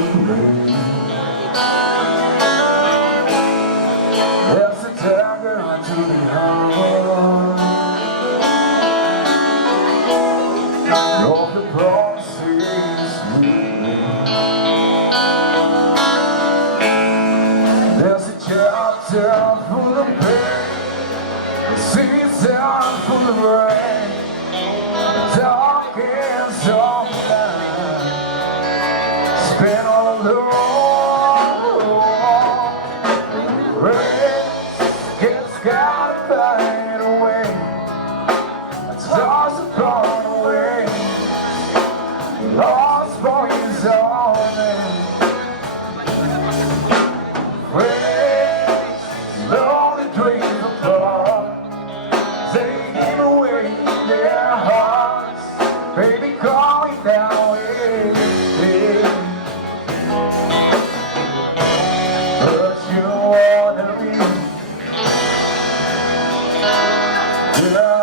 rain. There's a dagger to the heart. Roque Belino sees me. There's a chapter full of pain, a season full of rain, dark and some night, spent all alone. Rain gets scattered by the wind, stars are blown away, lost for his own name. Lonely dreams apart, taking away their hearts, baby, calling down with it. But you wanna be, yeah.